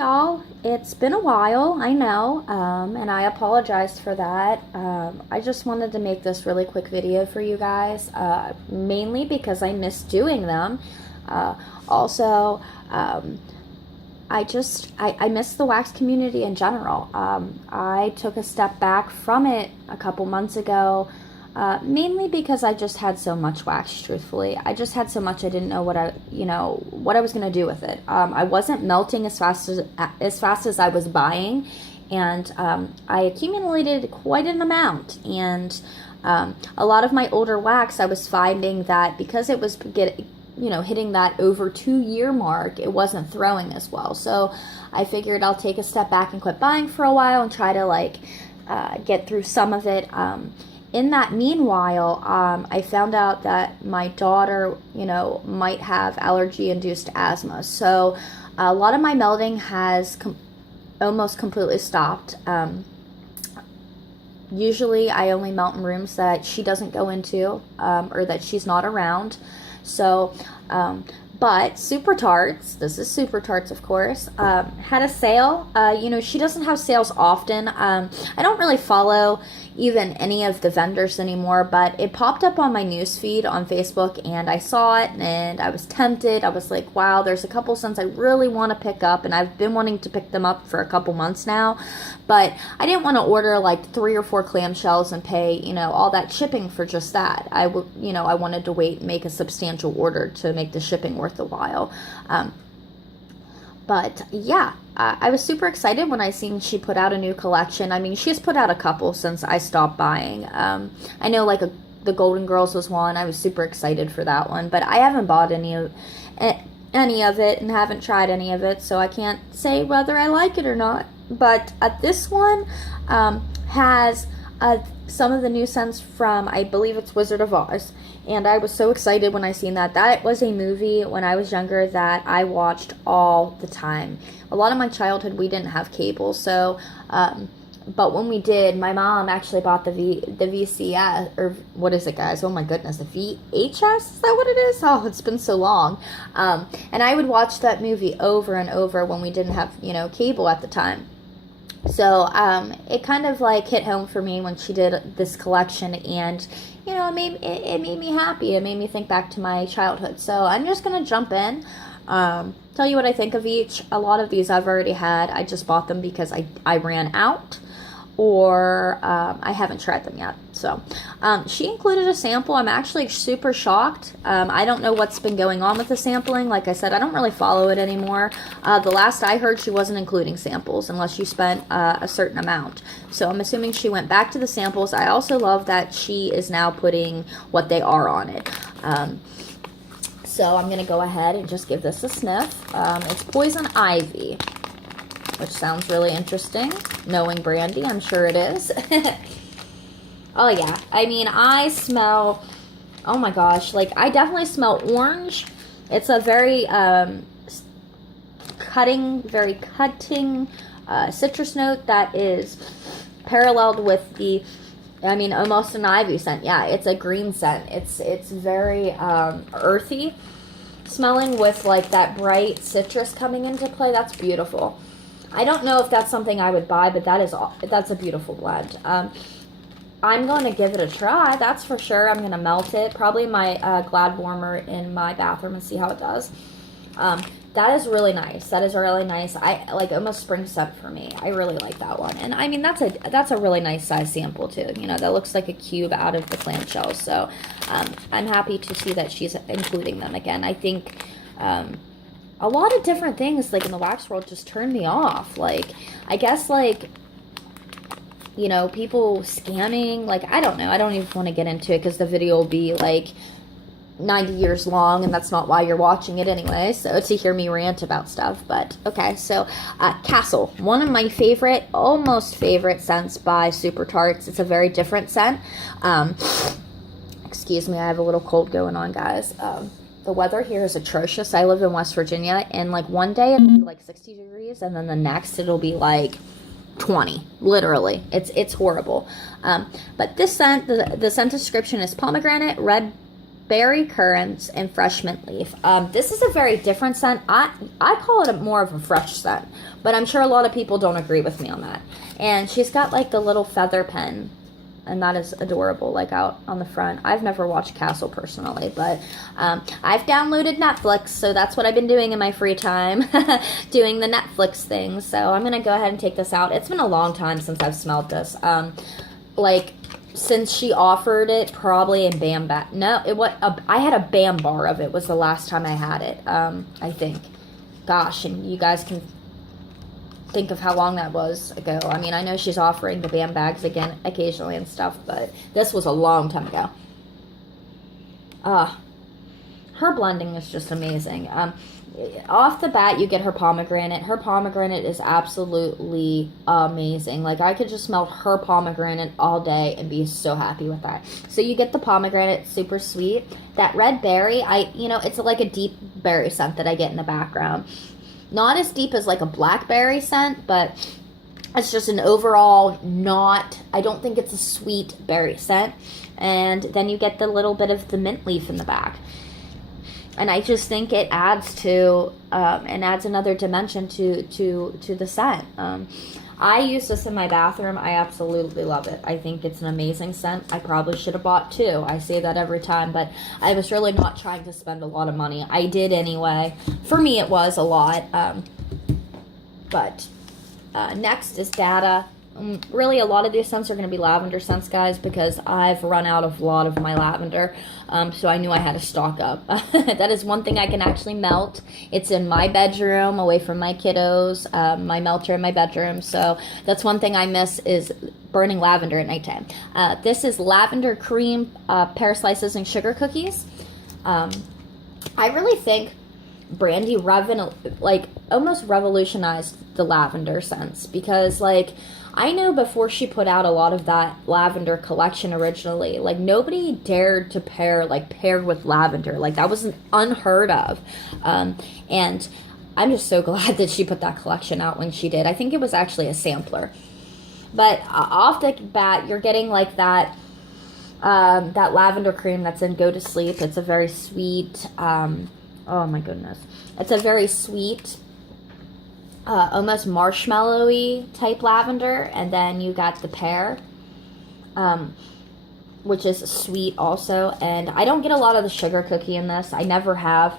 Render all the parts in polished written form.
y'all. It's been a while, I know, and I apologize for that. I just wanted to make this really quick video for you guys, mainly because I miss doing them. Also, I miss the wax community in general. I took a step back from it a couple months ago, mainly because I just had so much wax, truthfully. I just had so much I didn't know what I was going to do with it. I wasn't melting as fast as I was buying, and I accumulated quite an amount. And a lot of my older wax, I was finding that because it was hitting that over 2-year mark, it wasn't throwing as well. So I figured I'll take a step back and quit buying for a while and try to get through some of it. In that meanwhile, I found out that my daughter, might have allergy-induced asthma. So a lot of my melting has almost completely stopped. Usually I only melt in rooms that she doesn't go into, or that she's not around. So, but Supertarts, this is Supertarts, of course, had a sale. She doesn't have sales often. I don't really follow even any of the vendors anymore, but it popped up on my news feed on Facebook, and I saw it, and I was tempted. I was like, wow, there's a couple scents I really want to pick up, and I've been wanting to pick them up for a couple months now, but I didn't want to order like 3 or 4 clamshells and pay, all that shipping for just that. I wanted to wait and make a substantial order to make the shipping worth the while. But yeah, I was super excited when I seen she put out a new collection. I mean, she's put out a couple since I stopped buying. I know the Golden Girls was one. I was super excited for that one, but I haven't bought any of it and haven't tried any of it, so I can't say whether I like it or not. But this one has some of the new scents from, I believe it's Wizard of Oz, and I was so excited when I seen that. That was a movie when I was younger that I watched all the time. A lot of my childhood, we didn't have cable, so but when we did, my mom actually bought the VCS, or what is it, guys? Oh my goodness, the VHS? Is that what it is? Oh, it's been so long. And I would watch that movie over and over when we didn't have, cable at the time. So it kind of hit home for me when she did this collection, and it made me happy. It made me think back to my childhood. So I'm just gonna jump in, tell you what I think of each. A lot of these I've already had. I just bought them because I ran out, or I haven't tried them yet. So she included a sample. I'm actually super shocked. I don't know what's been going on with the sampling. Like I said, I don't really follow it anymore. The last I heard, she wasn't including samples unless you spent a certain amount. So I'm assuming she went back to the samples. I also love that she is now putting what they are on it. So I'm going to go ahead and just give this a sniff. It's Poison Ivy, which sounds really interesting. Knowing Brandy, I'm sure it is. Oh yeah, I mean, I smell, oh my gosh, I definitely smell orange. It's a very cutting citrus note that is paralleled with the, almost an ivy scent. Yeah, it's a green scent. It's very earthy smelling with that bright citrus coming into play. That's beautiful. I don't know if that's something I would buy, but that's a beautiful blend. I'm going to give it a try, that's for sure. I'm going to melt it, probably my Glad warmer in my bathroom, and see how it does. That is really nice. That is really nice. I almost spring scent for me. I really like that one. And I mean, that's a really nice size sample too. That looks like a cube out of the clamshells. So I'm happy to see that she's including them again. I think a lot of different things in the wax world just turn me off. I guess people scamming, I don't know. I don't even want to get into it because the video will be 90 years long, and that's not why you're watching it anyway, so to hear me rant about stuff. But okay, so Castle, one of my favorite, almost favorite scents by Supertarts. It's a very different scent. Excuse me, I have a little cold going on, guys. The weather here is atrocious. I live in West Virginia, and one day it'll be 60 degrees, and then the next it'll be 20, literally. It's horrible. But this scent, the scent description is pomegranate, red berry currants and fresh mint leaf. This is a very different scent. I call it more of a fresh scent, but I'm sure a lot of people don't agree with me on that. And she's got like the little feather pen, and that is adorable, like out on the front. I've never watched Castle personally, but I've downloaded Netflix, so that's what I've been doing in my free time, doing the Netflix thing. So I'm going to go ahead and take this out. It's been a long time since I've smelled this. Like, since she offered it, probably in Bam Bar. No, I had a Bam Bar of it, was the last time I had it, I think. Gosh, and you guys can think of how long that was ago. I mean, I know she's offering the Bam bags again occasionally and stuff, but this was a long time ago. Her blending is just amazing. Off the bat, you get her pomegranate. Her pomegranate is absolutely amazing. Like, I could just smell her pomegranate all day and be so happy with that. So you get the pomegranate, super sweet. That red berry, it's like a deep berry scent that I get in the background. Not as deep as like a blackberry scent, but it's just an overall I don't think it's a sweet berry scent. And then you get the little bit of the mint leaf in the back. And I just think it adds to, and adds another dimension to the scent. I use this in my bathroom. I absolutely love it. I think it's an amazing scent. I probably should have bought 2. I say that every time, but I was really not trying to spend a lot of money. I did anyway. For me, it was a lot. But next is Data. Really, a lot of these scents are going to be lavender scents, guys, because I've run out of a lot of my lavender, so I knew I had to stock up. That is one thing I can actually melt. It's in my bedroom, away from my kiddos, my melter in my bedroom, so that's one thing I miss is burning lavender at nighttime. This is lavender cream, pear slices, and sugar cookies. I really think Brandy almost revolutionized the lavender scents, because, like, I know before she put out a lot of that lavender collection originally, like, nobody dared to pair with lavender. Like, that was unheard of. And I'm just so glad that she put that collection out when she did. I think it was actually a sampler. But off the bat, you're getting like that lavender cream that's in Go to Sleep. It's a very sweet, oh my goodness. It's a very sweet, almost marshmallowy type lavender. And then you got the pear, which is sweet also. And I don't get a lot of the sugar cookie in this. I never have.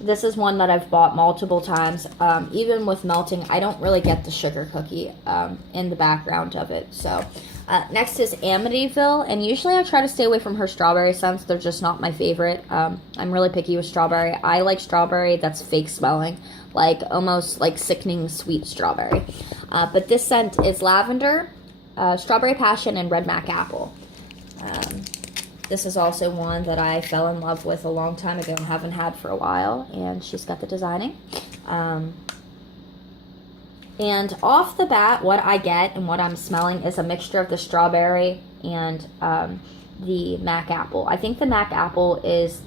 This is one that I've bought multiple times. Even with melting, I don't really get the sugar cookie in the background of it. So next is Amityville, and usually I try to stay away from her strawberry scents. They're just not my favorite. I'm really picky with strawberry. I like strawberry that's fake smelling, like almost like sickening sweet strawberry. But this scent is lavender, strawberry passion, and red mac apple. This is also one that I fell in love with a long time ago and haven't had for a while, and she's got the designing. And off the bat, what I get and what I'm smelling is a mixture of the strawberry and the mac apple. I think the mac apple is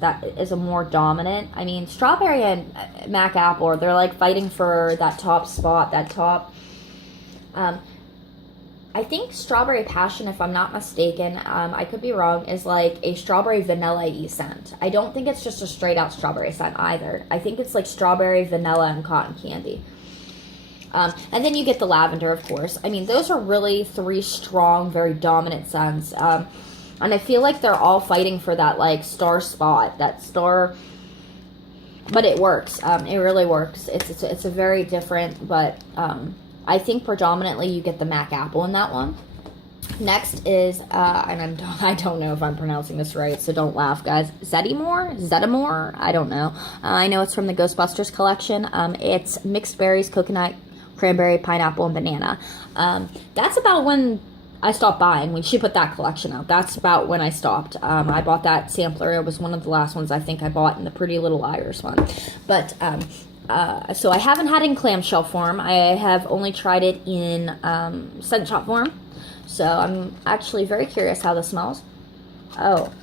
a more dominant. I mean, strawberry and mac apple, they're like fighting for that top spot, that top. I think Strawberry Passion, if I'm not mistaken, I could be wrong, is like a strawberry vanilla-y scent. I don't think it's just a straight-out strawberry scent either. I think it's like strawberry, vanilla, and cotton candy. And then you get the lavender, of course. I mean, those are really 3 strong, very dominant scents. And I feel like they're all fighting for that, like, star spot, that star... But it works. It really works. It's a very different, but... I think predominantly you get the mac apple in that one. Next is, and I don't know if I'm pronouncing this right, so don't laugh, guys. Zeddemore? I don't know. I know it's from the Ghostbusters collection. It's mixed berries, coconut, cranberry, pineapple, and banana. That's about when I stopped buying, when she put that collection out. That's about when I stopped. I bought that sampler. It was one of the last ones I think I bought in the Pretty Little Liars one. But, so I haven't had it in clamshell form. I have only tried it in scent shop form. So I'm actually very curious how this smells. Oh,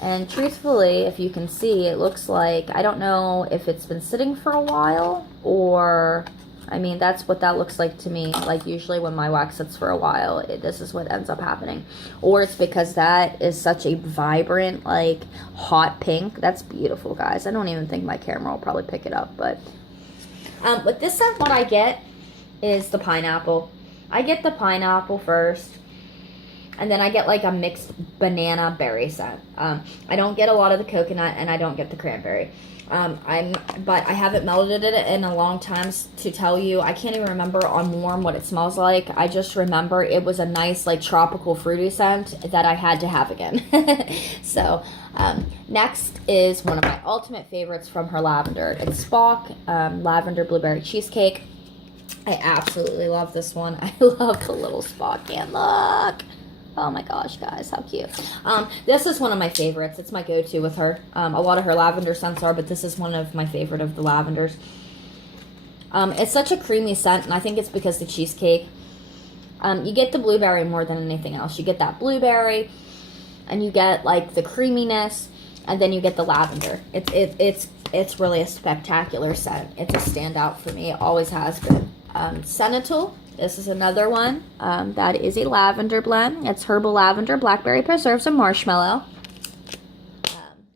and truthfully, if you can see, it looks like, I don't know if it's been sitting for a while or I mean, that's what that looks like to me. Like, usually when my wax sits for a while, this is what ends up happening. Or it's because that is such a vibrant, like, hot pink. That's beautiful, guys. I don't even think my camera will probably pick it up. But with this scent, what I get is the pineapple. I get the pineapple first. And then I get, like, a mixed banana berry scent. I don't get a lot of the coconut, and I don't get the cranberry. But I haven't melted it in a long time to tell you. I can't even remember on warm what it smells like. I just remember it was a nice, like, tropical fruity scent that I had to have again. So, next is one of my ultimate favorites from her lavender. It's Spock, lavender blueberry cheesecake. I absolutely love this one. I love the little Spock hand. Look! Oh my gosh, guys, how cute. This is one of my favorites. It's my go-to with her. A lot of her lavender scents are, but this is one of my favorite of the lavenders. It's such a creamy scent, and I think it's because the cheesecake. You get the blueberry more than anything else. You get that blueberry, and you get, like, the creaminess, and then you get the lavender. It's really a spectacular scent. It's a standout for me. It always has been. Sentinel. This is another one that is a lavender blend. It's herbal lavender, blackberry preserves, and marshmallow.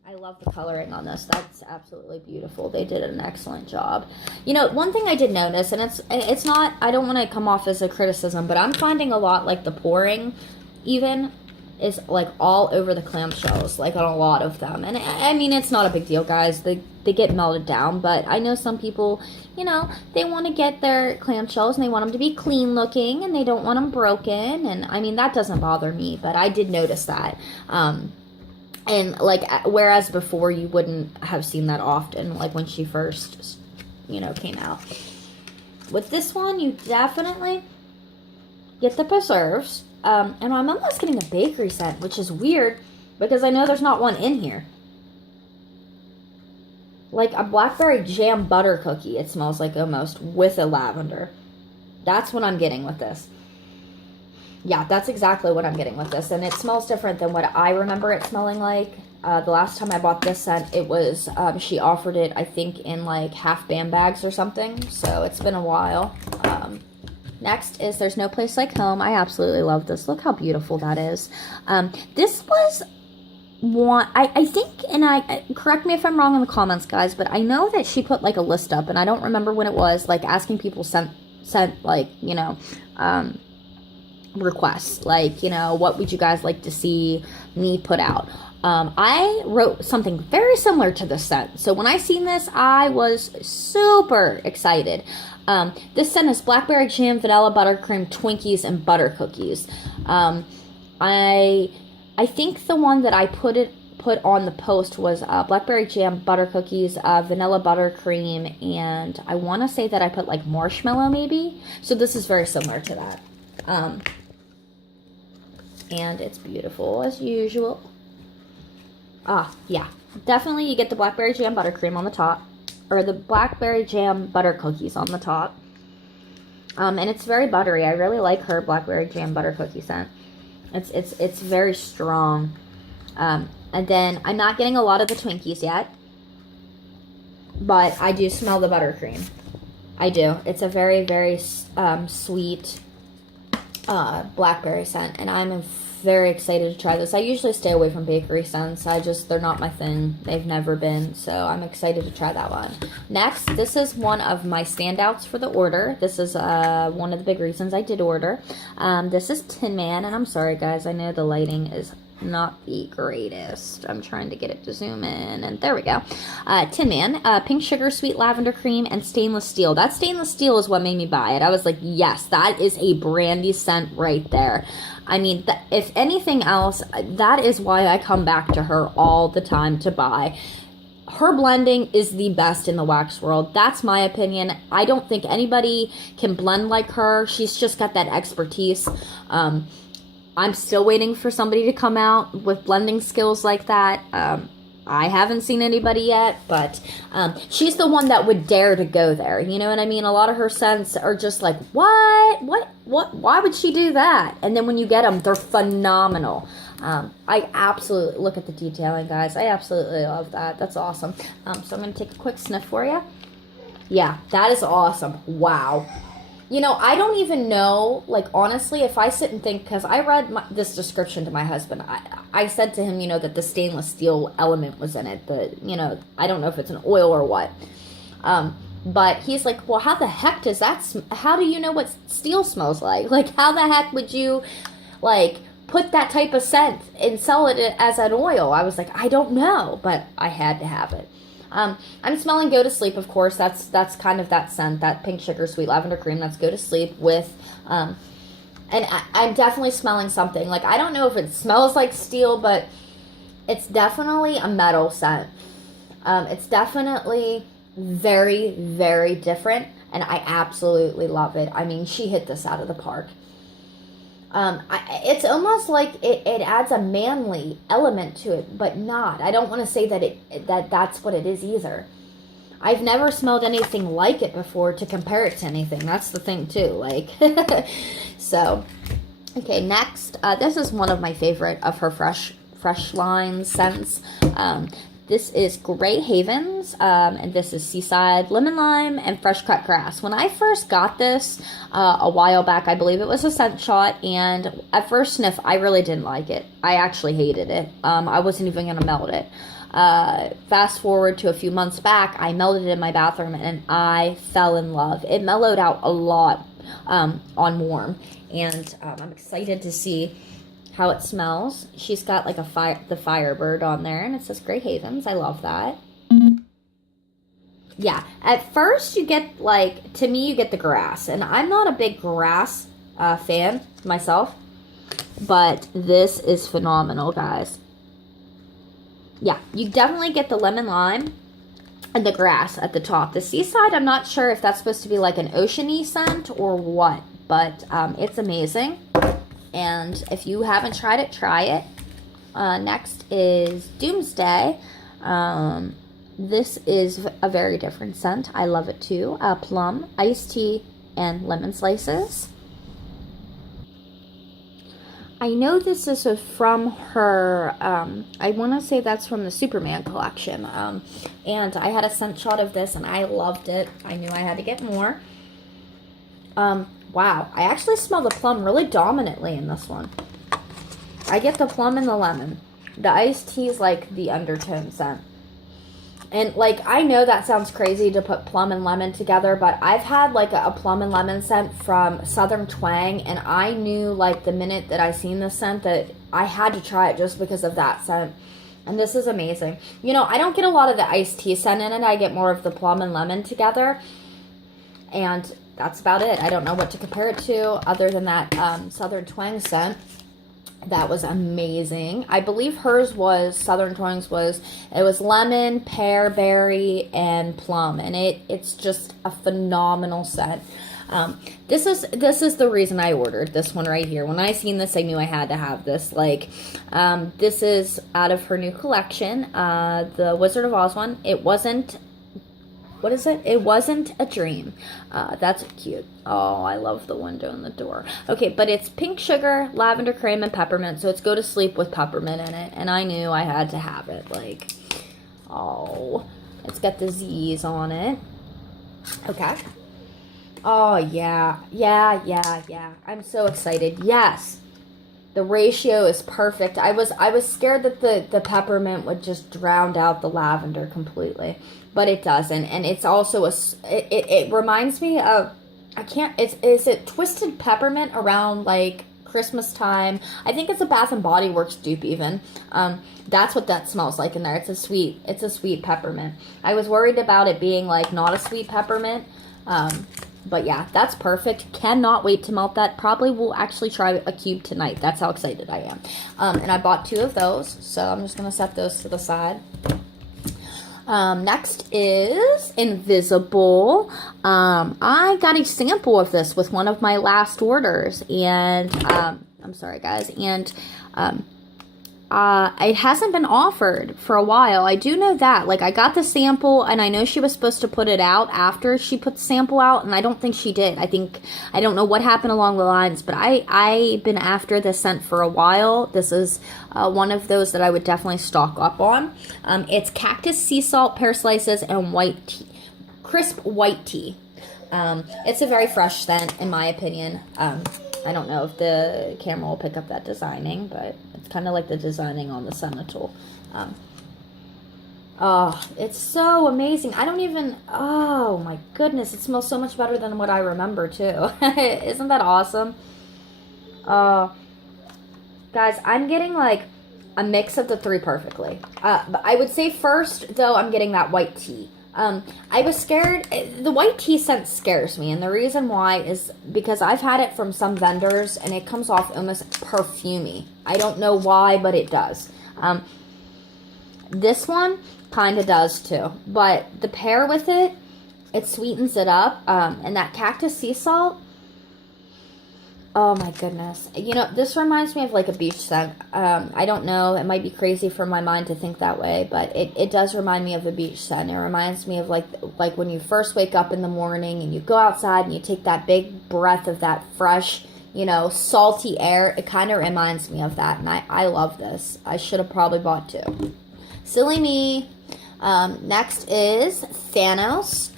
I love the coloring on this. That's absolutely beautiful. They did an excellent job. You know, one thing I did notice, and it's not, I don't want to come off as a criticism, but I'm finding a lot, like, the pouring even is, like, all over the clamshells, like, on a lot of them. And I mean, it's not a big deal, guys. They get melted down, but I know some people, you know, they want to get their clamshells and they want them to be clean looking and they don't want them broken. And I mean, that doesn't bother me, but I did notice that. And, like, whereas before you wouldn't have seen that often, like when she first, you know, came out. With this one, you definitely get the preserves. And I'm almost getting a bakery scent, which is weird because I know there's not one in here. Like a blackberry jam butter cookie, it smells like almost, with a lavender. That's what I'm getting with this. Yeah, that's exactly what I'm getting with this. And it smells different than what I remember it smelling like. The last time I bought this scent, it was, she offered it, I think, in like half band bags or something. So it's been a while. Next is There's No Place Like Home. I absolutely love this. Look how beautiful that is. This was one, I think, and I correct me if I'm wrong in the comments, guys, but I know that she put like a list up, and I don't remember when it was, like asking people sent like, you know, requests, like, you know, what would you guys like to see me put out? I wrote something very similar to this scent. So when I seen this, I was super excited. This scent is blackberry jam, vanilla, buttercream, Twinkies, and butter cookies. I think the one that I put on the post was blackberry jam, butter cookies, vanilla buttercream, and I want to say that I put like marshmallow maybe. So this is very similar to that. And it's beautiful as usual. Yeah, definitely you get the blackberry jam buttercream on the top, or the blackberry jam butter cookies on the top. And it's very buttery. I really like her blackberry jam butter cookie scent. It's very strong. And then I'm not getting a lot of the Twinkies yet, but I do smell the buttercream. I do. It's a very, very sweet blackberry scent, and I'm very excited to try this. I usually stay away from bakery scents. They're not my thing. They've never been, so I'm excited to try that one. Next, this is one of my standouts for the order. This is one of the big reasons I did order. This is Tin Man, and I'm sorry guys, I know the lighting is not the greatest. I'm trying to get it to zoom in, and there we go. Tin Man, pink sugar, sweet lavender cream, and stainless steel. That stainless steel is what made me buy it. I was like, yes, that is a Brandy scent right there. I mean, if anything else, that is why I come back to her all the time to buy. Her blending is the best in the wax world. That's my opinion. I don't think anybody can blend like her. She's just got that expertise. I'm still waiting for somebody to come out with blending skills like that. I haven't seen anybody yet, but she's the one that would dare to go there. You know what I mean? A lot of her scents are just like, what? Why would she do that? And then when you get them, they're phenomenal. I absolutely, look at the detailing, guys. I absolutely love that. That's awesome. So I'm going to take a quick sniff for you. Yeah, that is awesome. Wow. You know, I don't even know, like, honestly, if I sit and think, because I read this description to my husband, I said to him, you know, that the stainless steel element was in it, you know, I don't know if it's an oil or what. But he's like, well, how the heck does that, how do you know what steel smells like? Like, how the heck would you, like, put that type of scent and sell it as an oil? I was like, I don't know, but I had to have it. I'm smelling Go to Sleep, of course. That's kind of that scent, that pink sugar sweet lavender cream. That's Go to Sleep with, and I'm definitely smelling something. Like, I don't know if it smells like steel, but it's definitely a metal scent. It's definitely very, very different, and I absolutely love it. I mean, she hit this out of the park. It's almost like it adds a manly element to it, but not. I don't want to say that that's what it is either. I've never smelled anything like it before to compare it to anything. That's the thing too. Like, so, okay, next, this is one of my favorite of her fresh line scents. This is Grey Havens, and this is Seaside Lemon Lime and Fresh Cut Grass. When I first got this a while back, I believe it was a scent shot, and at first sniff, I really didn't like it. I actually hated it. I wasn't even going to melt it. Fast forward to a few months back, I melted it in my bathroom, and I fell in love. It mellowed out a lot on warm, and I'm excited to see how it smells. She's got like the Firebird on there, and it says Grey Havens. I love that. Yeah, at first you get, like, to me you get the grass, and I'm not a big grass fan myself, but this is phenomenal, guys. Yeah, you definitely get the lemon lime and the grass at the top. The Seaside, I'm not sure if that's supposed to be like an oceany scent or what, but it's amazing. And if you haven't tried it, try it. Next is Doomsday. This is a very different scent. I love it too. Plum, iced tea, and lemon slices. I know this is from her, I want to say that's from the Superman collection. And I had a scent shot of this and I loved it. I knew I had to get more. Wow, I actually smell the plum really dominantly in this one. I get the plum and the lemon. The iced tea is like the undertone scent. And, like, I know that sounds crazy to put plum and lemon together, but I've had, like, a plum and lemon scent from Southern Twang, and I knew, like, the minute that I seen this scent that I had to try it just because of that scent. And this is amazing. You know, I don't get a lot of the iced tea scent in it. I get more of the plum and lemon together. And that's about it. I don't know what to compare it to other than that Southern Twang scent. That was amazing. I believe hers was, Southern Twang's was, it was lemon, pear, berry, and plum. And it's just a phenomenal scent. This is the reason I ordered this one right here. When I seen this, I knew I had to have this. Like, this is out of her new collection, the Wizard of Oz one. It wasn't, what is it? It Wasn't a Dream. That's cute. Oh, I love the window and the door. Okay, but it's pink sugar, lavender cream, and peppermint. So it's Go to Sleep with peppermint in it. And I knew I had to have it. Like, oh, it's got the Z's on it. Okay. Oh, yeah. Yeah. I'm so excited. Yes. The ratio is perfect. I was scared that the peppermint would just drown out the lavender completely, but it doesn't. And it's also it reminds me of, is it Twisted Peppermint around like Christmas time? I think it's a Bath and Body Works dupe even. That's what that smells like in there. It's a sweet peppermint. I was worried about it being like not a sweet peppermint. But yeah, that's perfect. Cannot wait to melt that. Probably will actually try a cube tonight. That's how excited I am. And I bought 2 of those, so I'm just going to set those to the side. Next is Invisible. I got a sample of this with one of my last orders, and I'm sorry guys, and it hasn't been offered for a while. I do know that. Like, I got the sample, and I know she was supposed to put it out after she put the sample out, and I don't think she did. I don't know what happened along the lines, but I've been after this scent for a while. This is one of those that I would definitely stock up on. It's cactus, sea salt, pear slices, and white tea. crisp white tea. It's a very fresh scent, in my opinion. I don't know if the camera will pick up that designing, but it's kind of like the designing on the Sentinel. Oh, it's so amazing. I don't even... Oh, my goodness. It smells so much better than what I remember, too. Isn't that awesome? Guys, I'm getting, like, a mix of the three perfectly. But I would say first, though, I'm getting that white tea. I was scared. The white tea scent scares me, and the reason why is because I've had it from some vendors, and it comes off almost perfumey. I don't know why, but it does. This one kind of does too, but the pear with it, it sweetens it up, and that cactus sea salt, oh my goodness. You know, this reminds me of like a beach scent. I don't know, it might be crazy for my mind to think that way, but it does remind me of a beach scent. It reminds me of like when you first wake up in the morning and you go outside and you take that big breath of that fresh, you know, salty air. It kind of reminds me of that, and I love this. I should have probably bought two. Silly me. Next is Thanos.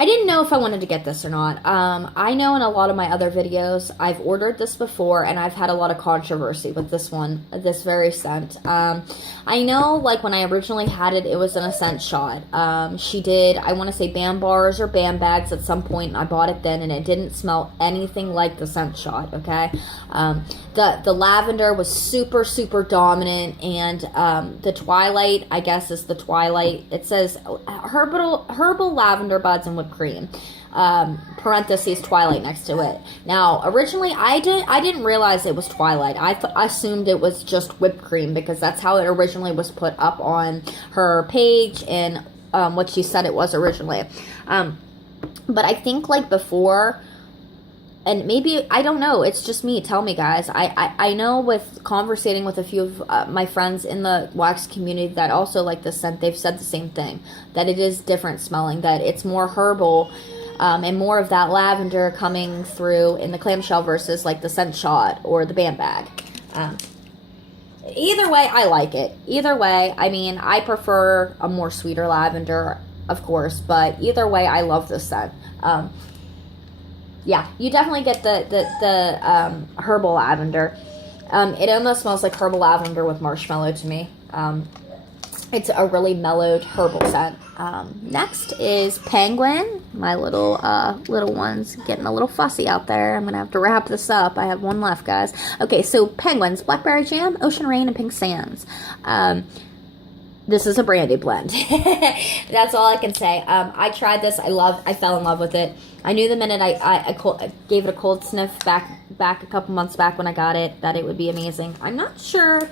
I didn't know if I wanted to get this or not. I know in a lot of my other videos, I've ordered this before, and I've had a lot of controversy with this one, this very scent. I know, like, when I originally had it, it was in a scent shot. She did, I want to say, Bam Bars or Bam Bags at some point, and I bought it then, and it didn't smell anything like the scent shot, okay? The lavender was super, super dominant, and the Twilight, I guess, is the Twilight. It says herbal lavender buds and whipped cream. Parentheses Twilight next to it. Now, originally, I didn't realize it was Twilight. I assumed it was just whipped cream because that's how it originally was put up on her page and what she said it was originally. But I think, like, before... And maybe, I don't know, it's just me. Tell me, guys. I know with conversating with a few of my friends in the wax community that also like this scent, they've said the same thing. That it is different smelling, that it's more herbal, and more of that lavender coming through in the clamshell versus like the scent shot or the Bam Bag. Either way, I like it. Either way, I mean, I prefer a more sweeter lavender, of course, but either way, I love this scent. Yeah, you definitely get the herbal lavender. It almost smells like herbal lavender with marshmallow to me. It's a really mellowed herbal scent. Next is Penguin. My little one's getting a little fussy out there. I'm going to have to wrap this up. I have one left, guys. Okay, so Penguins, Blackberry Jam, Ocean Rain, and Pink Sands. This is a Brandy blend. That's all I can say. I tried this. I fell in love with it. I knew the minute I gave it a cold sniff back a couple months back when I got it that it would be amazing. I'm not sure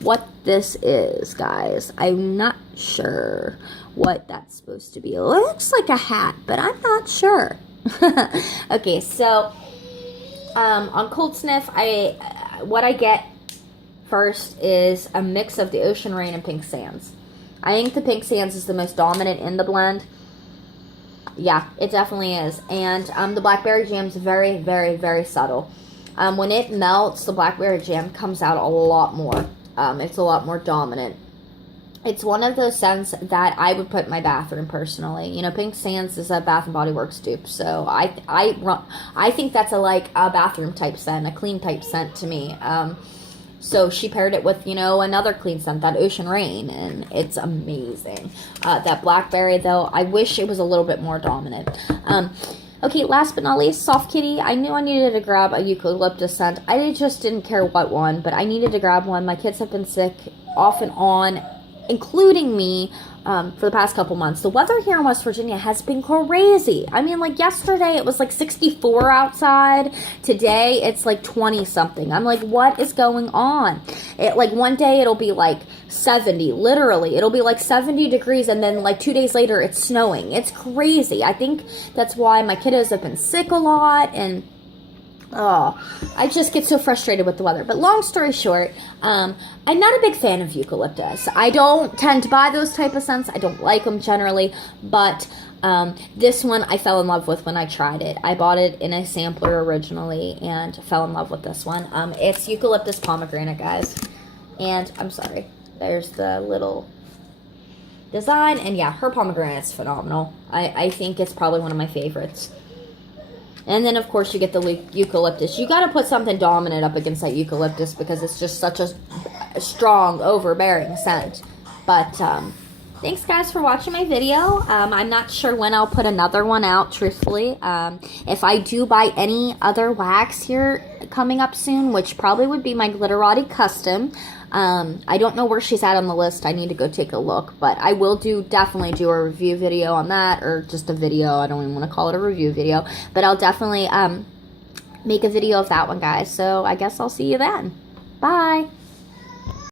what this is, guys. I'm not sure what that's supposed to be. It looks like a hat, but I'm not sure. Okay, so on cold sniff, what I get first is a mix of the Ocean Rain and Pink Sands. I think the Pink Sands is the most dominant in the blend. Yeah, it definitely is. And the Blackberry Jam is very, very, very subtle. When it melts, the Blackberry Jam comes out a lot more. It's a lot more dominant. It's one of those scents that I would put in my bathroom personally. You know, Pink Sands is a Bath & Body Works dupe, so I think that's a bathroom type scent, a clean type scent to me. So she paired it with, you know, another clean scent, that Ocean Rain, and it's amazing. That Blackberry, though, I wish it was a little bit more dominant. Okay, last but not least, Soft Kitty. I knew I needed to grab a eucalyptus scent. I just didn't care what one, but I needed to grab one. My kids have been sick off and on, including me, for the past couple months. The weather here in West Virginia has been crazy. I mean, like, yesterday it was like 64 outside. Today it's like 20 something. I'm like, what is going on? Like, one day it'll be like 70, literally. It'll be like 70 degrees, and then like 2 days later it's snowing. It's crazy. I think that's why my kiddos have been sick a lot, and I just get so frustrated with the weather. But long story short, I'm not a big fan of eucalyptus. I don't tend to buy those type of scents. I don't like them generally. But this one I fell in love with when I tried it. I bought it in a sampler originally and fell in love with this one. It's eucalyptus pomegranate, guys. And I'm sorry. There's the little design. And yeah, her pomegranate is phenomenal. I think it's probably one of my favorites. And then, of course, you get the eucalyptus. You got to put something dominant up against that eucalyptus because it's just such a strong, overbearing scent. But thanks, guys, for watching my video. I'm not sure when I'll put another one out, truthfully. If I do buy any other wax here coming up soon, which probably would be my Glitterati Custom, I don't know where she's at on the list. I need to go take a look, but I will definitely do a review video on that, or just a video. I don't even want to call it a review video, but I'll definitely make a video of that one, guys. So I guess I'll see you then. Bye.